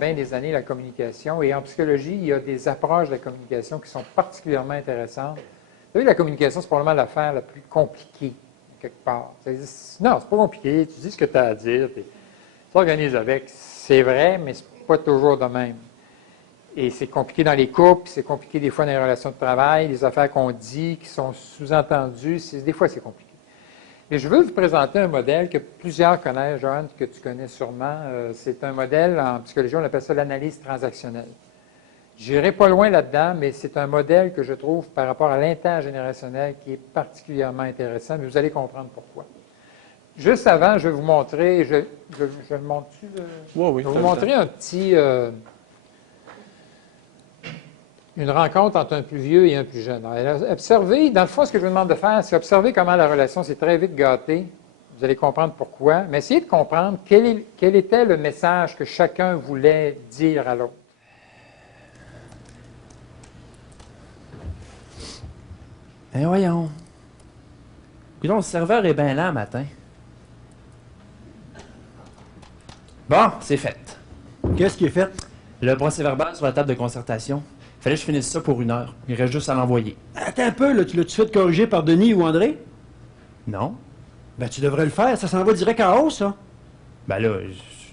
bien des années la communication. Et en psychologie, il y a des approches de la communication qui sont particulièrement intéressantes. Vous savez, la communication, c'est probablement l'affaire la plus compliquée, quelque part. Non, c'est pas compliqué. Tu dis ce que tu as à dire, puis tu t'organises avec. C'est vrai, mais c'est pas toujours de même. Et c'est compliqué dans les couples, c'est compliqué des fois dans les relations de travail, les affaires qu'on dit, qui sont sous-entendues, des fois c'est compliqué. Mais je veux vous présenter un modèle que plusieurs connaissent, Joanne, que tu connais sûrement. C'est un modèle, en psychologie, on appelle ça l'analyse transactionnelle. Je n'irai pas loin là-dedans, mais c'est un modèle que je trouve par rapport à l'intergénérationnel qui est particulièrement intéressant, mais vous allez comprendre pourquoi. Juste avant, je vais vous montrer, je le montre-tu? Oui, je vais vous montrer un petit... une rencontre entre un plus vieux et un plus jeune. Alors, observez, dans le fond, ce que je vous demande de faire, c'est observer comment la relation s'est très vite gâtée. Vous allez comprendre pourquoi, mais essayez de comprendre quel était le message que chacun voulait dire à l'autre. Eh voyons. Puis là, le serveur est bien là, matin. Bon, c'est fait. Qu'est-ce qui est fait? Le procès-verbal sur la table de concertation. Fallait que je finisse ça pour 1 heure. Il reste juste à l'envoyer. Attends un peu, là, tu l'as-tu fait corriger par Denis ou André? Non? Ben, tu devrais le faire, ça s'en va direct en haut, ça. Ben là,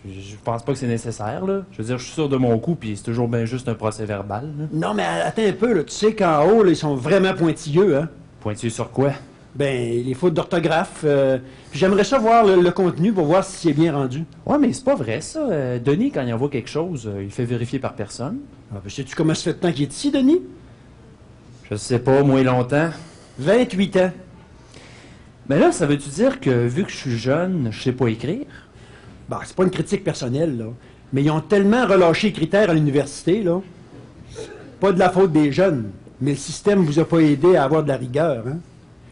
je pense pas que c'est nécessaire, là. Je veux dire, je suis sûr de mon coup, puis c'est toujours bien juste un procès-verbal, là. Non, mais attends un peu, là, tu sais qu'en haut, là, ils sont vraiment pointilleux, hein? Pointu sur quoi? Ben, les fautes d'orthographe. Puis j'aimerais ça voir le contenu pour voir si c'est bien rendu. Ouais, mais c'est pas vrai, ça. Denis, quand il envoie quelque chose, il fait vérifier par personne. Ah, ben, sais-tu comment ça fait de temps qu'il est ici, Denis? Je sais pas, moins longtemps. 28 ans. Mais là, ça veut-tu dire que, vu que je suis jeune, je sais pas écrire? Ben, c'est pas une critique personnelle, là. Mais ils ont tellement relâché les critères à l'université, là. C'est pas de la faute des jeunes. Mais le système vous a pas aidé à avoir de la rigueur, hein?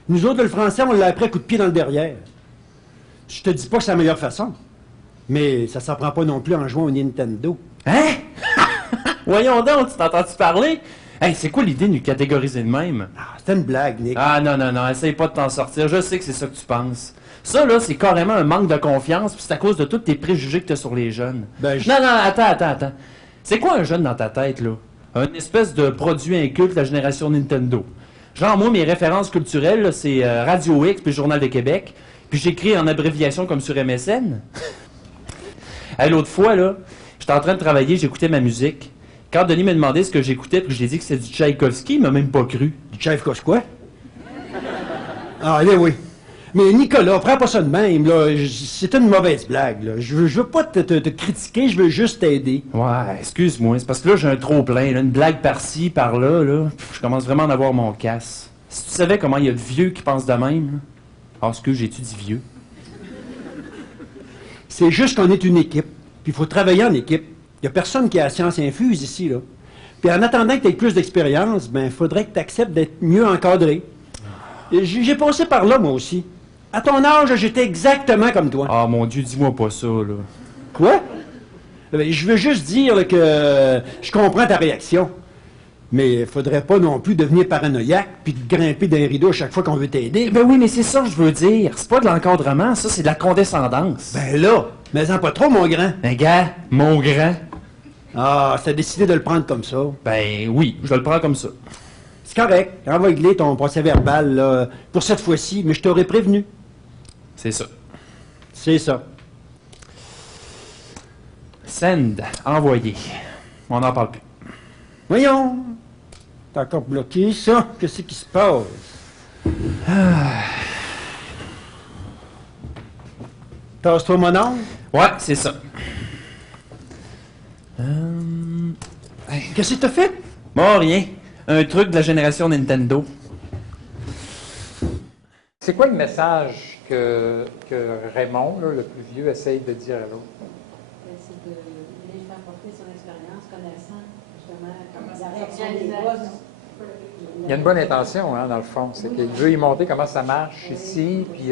Nous autres, le français, on l'a appris à coup de pied dans le derrière. Je te dis pas que c'est la meilleure façon. Mais ça s'apprend pas non plus en jouant au Nintendo. Hein? Voyons donc, tu t'entends-tu parler? Hey, c'est quoi l'idée de nous catégoriser de même? Ah, c'était une blague, Nick. Ah non, non, non, essaye pas de t'en sortir. Je sais que c'est ça que tu penses. Ça, là, c'est carrément un manque de confiance, puis c'est à cause de tous tes préjugés que t'as sur les jeunes. Ben, Non, non, attends. C'est quoi un jeune dans ta tête, là? Une espèce de produit inculte de la génération Nintendo. Genre, moi, mes références culturelles, là, c'est Radio X puis Journal de Québec. Puis j'écris en abréviation comme sur MSN. Hey, l'autre fois, là, j'étais en train de travailler, j'écoutais ma musique. Quand Denis m'a demandé ce que j'écoutais, puis j'ai dit que c'était du Tchaïkovski, il m'a même pas cru. Du chef quoi? Ah, allez, oui. Mais Nicolas, prends pas ça de même, là. C'est une mauvaise blague, là. Je veux pas te critiquer, je veux juste t'aider. Ouais, excuse-moi, c'est parce que là, j'ai un trop-plein, là, une blague par-ci, par-là, là. Je commence vraiment à en avoir mon casse. Si tu savais comment il y a de vieux qui pensent de même, là. Ah, excuse, j'étudie vieux. C'est juste qu'on est une équipe, puis il faut travailler en équipe. Il y a personne qui a la science infuse ici, là. Puis en attendant que tu aies plus d'expérience, ben, il faudrait que tu acceptes d'être mieux encadré. J'ai passé par là, moi aussi. À ton âge, j'étais exactement comme toi. Ah, mon Dieu, dis-moi pas ça, là. Quoi? Ben, je veux juste dire là, que je comprends ta réaction. Mais il faudrait pas non plus devenir paranoïaque puis de grimper dans les rideaux à chaque fois qu'on veut t'aider. Ben oui, mais c'est ça que je veux dire. C'est pas de l'encadrement, ça, c'est de la condescendance. Ben là, mais en pas trop, mon grand. Ben, gars, mon grand. Ah, t'as décidé de le prendre comme ça. Ben oui, je le prends comme ça. C'est correct. Envoie-le ton procès-verbal, là, pour cette fois-ci, mais je t'aurais prévenu. C'est ça. C'est ça. Send, envoyé. On n'en parle plus. Voyons. T'as encore bloqué ça? Qu'est-ce qui se passe? Tasse-toi, mon oncle. Ouais, c'est ça. Qu'est-ce que t'as fait? Bon, rien. Un truc de la génération Nintendo. C'est quoi le message que Raymond, là, le plus vieux, essaye de dire à l'autre? C'est de les faire porter son expérience, connaissant justement la réaction des gosses. Il y a une bonne intention, hein, dans le fond. C'est qu'il veut y montrer comment ça marche ici, puis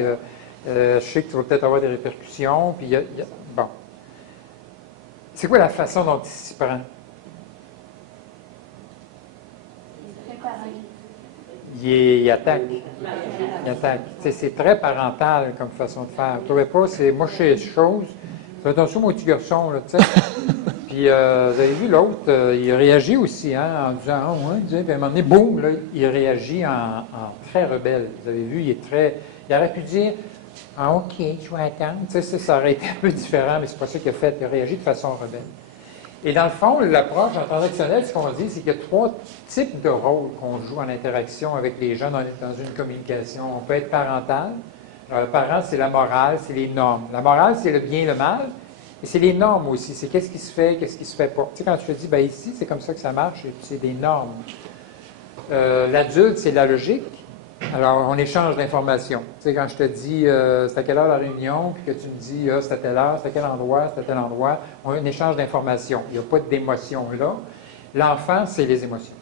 je sais que tu vas peut-être avoir des répercussions, puis bon. C'est quoi la façon dont il s'y prend? Il attaque. Il attaque. C'est très parental comme façon de faire. Vous ne trouvez pas? Moi, je sais les choses. Fais attention, mon petit garçon, là, tu sais. Puis, vous avez vu l'autre, il réagit aussi, hein, en disant « Ah, ouais, puis à un moment donné, boum, là, il réagit en très rebelle. Vous avez vu, il est très... Il aurait pu dire « Ah, OK, je vais attendre. » Tu sais, ça aurait été un peu différent, mais c'est pas ça qu'il a fait. Il a réagi de façon rebelle. Et dans le fond, l'approche en transactionnel, ce qu'on dit, c'est qu'il y a 3 types de rôles qu'on joue en interaction avec les jeunes dans une communication. On peut être parental. Alors, le parent, c'est la morale, c'est les normes. La morale, c'est le bien et le mal. Et c'est les normes aussi. C'est qu'est-ce qui se fait, qu'est-ce qui se fait pas. Tu sais, quand tu te dis, bien ici, c'est comme ça que ça marche, c'est des normes. L'adulte, c'est la logique. Alors, on échange d'informations. Tu sais, quand je te dis, c'est à quelle heure la réunion, puis que tu me dis, c'est à telle heure, c'est à quel endroit, c'est à tel endroit, on a un échange d'informations. Il n'y a pas d'émotion là. L'enfant, c'est les émotions.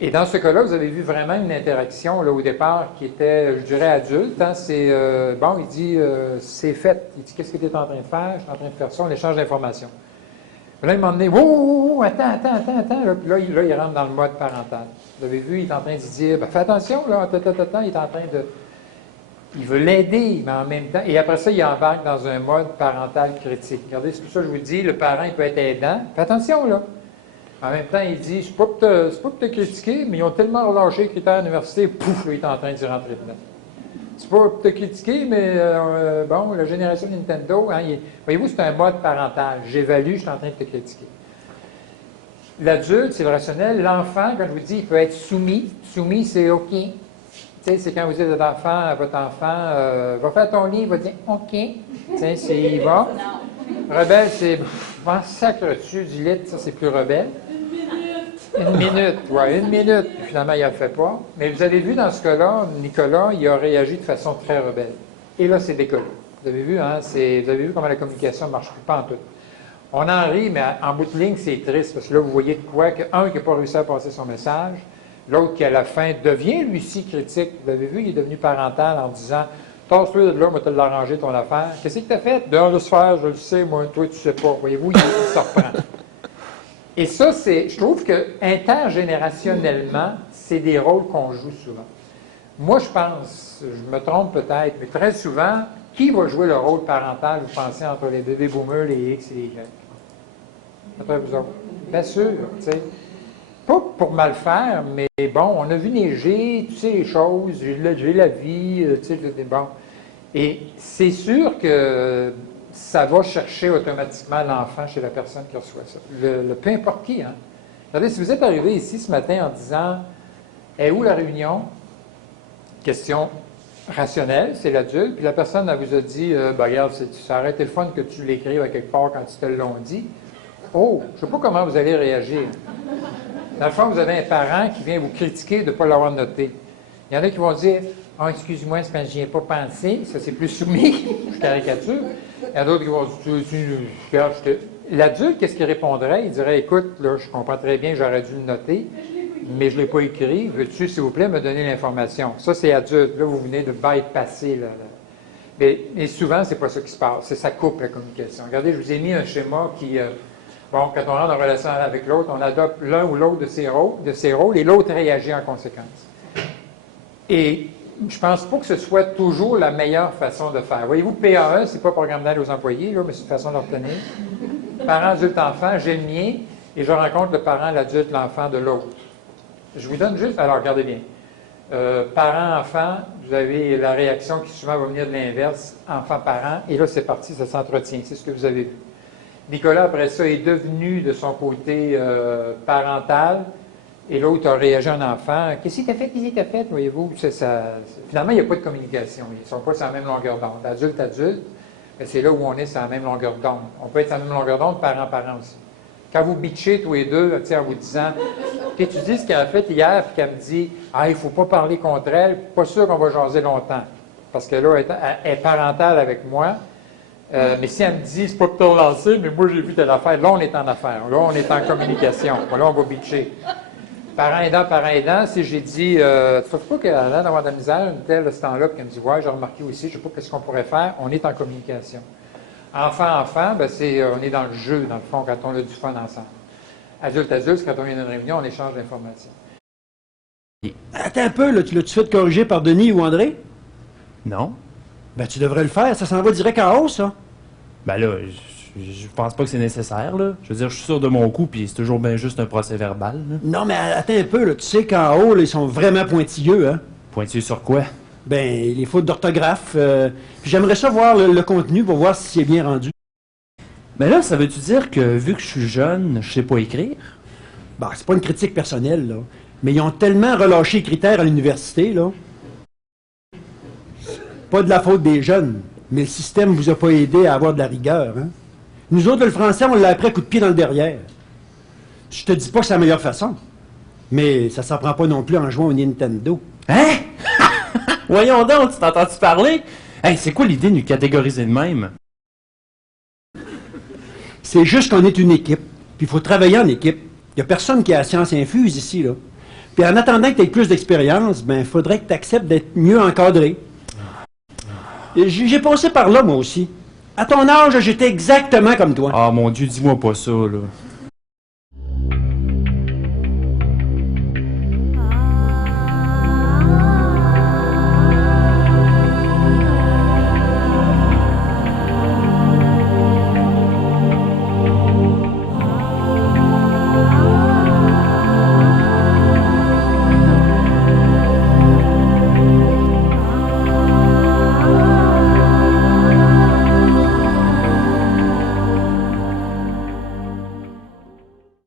Et dans ce cas-là, vous avez vu vraiment une interaction là, au départ qui était, je dirais, adulte. Hein, c'est, bon, il dit, c'est fait. Il dit, qu'est-ce que tu es en train de faire? Je suis en train de faire ça, on échange d'informations. Là, il m'a demandé, oh, attends. Puis là, il rentre dans le mode parental. Vous avez vu, il est en train de se dire, ben, fais attention, là, il est en train de... Il veut l'aider, mais en même temps... Et après ça, il embarque dans un mode parental critique. Regardez, c'est pour ça que je vous dis, le parent, il peut être aidant. Fais attention, là. En même temps, il dit, c'est pas pour te critiquer, mais ils ont tellement relâché les critères à l'université, pouf, là, il est en train d'y rentrer dedans. C'est pas pour te critiquer, mais bon, la génération Nintendo, hein, voyez-vous, c'est un mode parental. J'évalue, je suis en train de te critiquer. L'adulte, c'est le rationnel. L'enfant, quand je vous dis, il peut être soumis. Soumis, c'est OK. Tu sais, c'est quand vous dites à votre enfant, va faire ton lit, il va dire OK. Tu sais, c'est il va. Rebelle, c'est sacre-tu du lit, ça c'est plus rebelle. Une minute, ouais, une minute. Puis finalement, il ne le fait pas. Mais vous avez vu dans ce cas-là, Nicolas, il a réagi de façon très rebelle. Et là, c'est décollé. Vous avez vu, hein, vous avez vu comment la communication ne marche plus pas en tout. On en rit, mais en bout de ligne, c'est triste, parce que là, vous voyez de quoi qu'un qui n'a pas réussi à passer son message, l'autre qui, à la fin, devient, lui aussi, critique. Vous avez vu, il est devenu parental en disant « Tasse-toi de là, moi, te l'arranger ton affaire. Qu'est-ce que tu as fait? De le faire, je le sais, moi, toi, tu sais pas. » Voyez-vous, il se reprend. Et ça, je trouve que intergénérationnellement, c'est des rôles qu'on joue souvent. Moi, je pense, je me trompe peut-être, mais très souvent, qui va jouer le rôle parental, vous pensez, entre les bébés boomers, les X et les Y? Après vous autres. Bien sûr, tu sais. Pas pour mal faire, mais bon, on a vu neiger, tu sais les choses, j'ai la vie, tu sais, bon. Et c'est sûr que ça va chercher automatiquement l'enfant chez la personne qui reçoit ça. Peu importe qui, hein. Regardez, si vous êtes arrivé ici ce matin en disant « Est où la réunion? » Question rationnelle, c'est l'adulte, puis la personne, elle vous a dit « Ben regarde, ça aurait été le fun que tu l'écrives à quelque part quand ils te l'ont dit. » Oh, je ne sais pas comment vous allez réagir. Dans le fond, vous avez un parent qui vient vous critiquer de ne pas l'avoir noté. Il y en a qui vont dire « Ah, excuse-moi, c'est parce que je n'y ai pas pensé. » Ça, c'est plus soumis. Je caricature. Il y en a d'autres qui vont dire « L'adulte, qu'est-ce qu'il répondrait? Il dirait « Écoute, là, je comprends très bien que j'aurais dû le noter, mais je ne l'ai pas écrit. Veux-tu, s'il vous plaît, me donner l'information? » Ça, c'est adulte. Là, vous venez de bypasser. Mais souvent, c'est pas ça qui se passe. Ça coupe la communication. Regardez, je vous ai mis un schéma qui... Bon, quand on rentre en relation avec l'autre, on adopte l'un ou l'autre de ses rôles et l'autre réagit en conséquence. Et je ne pense pas que ce soit toujours la meilleure façon de faire. Voyez-vous, PAE, ce n'est pas programme d'aide aux employés, là, mais c'est une façon de l'obtenir. Parent, adulte, enfant, j'ai le mien et je rencontre le parent, l'adulte, l'enfant de l'autre. Je vous donne juste... Alors, regardez bien. Parent, enfant, vous avez la réaction qui souvent va venir de l'inverse, enfant-parent, et là, c'est parti, ça s'entretient. C'est ce que vous avez vu. Nicolas, après ça, est devenu de son côté parental, et l'autre a réagi en enfant. Qu'est-ce qu'il t'a fait? Qu'est-ce qu'il t'a fait? Voyez-vous, finalement, il n'y a pas de communication. Ils ne sont pas sur la même longueur d'onde. Adulte, c'est là où on est sur la même longueur d'onde. On peut être sur la même longueur d'onde, parent aussi. Quand vous bitchez tous les deux, en vous disant, tu dis ce qu'elle a fait hier, puis qu'elle me dit, ah, il ne faut pas parler contre elle, pas sûr qu'on va jaser longtemps. Parce que là, elle est parentale avec moi. Mais si elle me dit, c'est pas pour te relancer, mais moi j'ai vu telle affaire, là on est en affaire, là on est en communication, là on va bitcher. Parent aidant, si j'ai dit, tu ne trouves pas qu'elle a l'air d'avoir de la misère, une telle, ce temps-là, puis qu'elle me dit, ouais, j'ai remarqué aussi, je ne sais pas ce qu'on pourrait faire, on est en communication. Enfant, ben on est dans le jeu, dans le fond, quand on a du fun ensemble. Adulte, c'est quand on vient d'une réunion, on échange d'informations. Attends un peu, là, tu l'as-tu fait corriger par Denis ou André? Non. Ben, tu devrais le faire, ça s'en va direct en haut, ça. Ben là, Je pense pas que c'est nécessaire, là. Je veux dire, je suis sûr de mon coup, puis c'est toujours bien juste un procès verbal, là. Non, mais attends un peu, là. Tu sais qu'en haut, là, ils sont vraiment pointilleux, hein? Pointu sur quoi? Ben, les fautes d'orthographe. Puis j'aimerais ça voir le contenu pour voir si c'est bien rendu. Mais là, ça veut-tu dire que, vu que je suis jeune, je sais pas écrire? Bah, c'est pas une critique personnelle, là. Mais ils ont tellement relâché les critères à l'université, là. C'est pas de la faute des jeunes, mais le système vous a pas aidé à avoir de la rigueur, hein? Nous autres, le français, on l'a appris à coup de pied dans le derrière. Je te dis pas que c'est la meilleure façon, mais ça s'apprend pas non plus en jouant au Nintendo. Hein? Voyons donc, tu t'entends-tu parler? Hey, c'est quoi l'idée de nous catégoriser de même? C'est juste qu'on est une équipe, puis il faut travailler en équipe. Il n'y a personne qui a la science infuse ici, là. Puis en attendant que tu aies plus d'expérience, ben, il faudrait que tu acceptes d'être mieux encadré. Et j'ai passé par là, moi aussi. À ton âge, j'étais exactement comme toi. Ah, mon Dieu, dis-moi pas ça, là.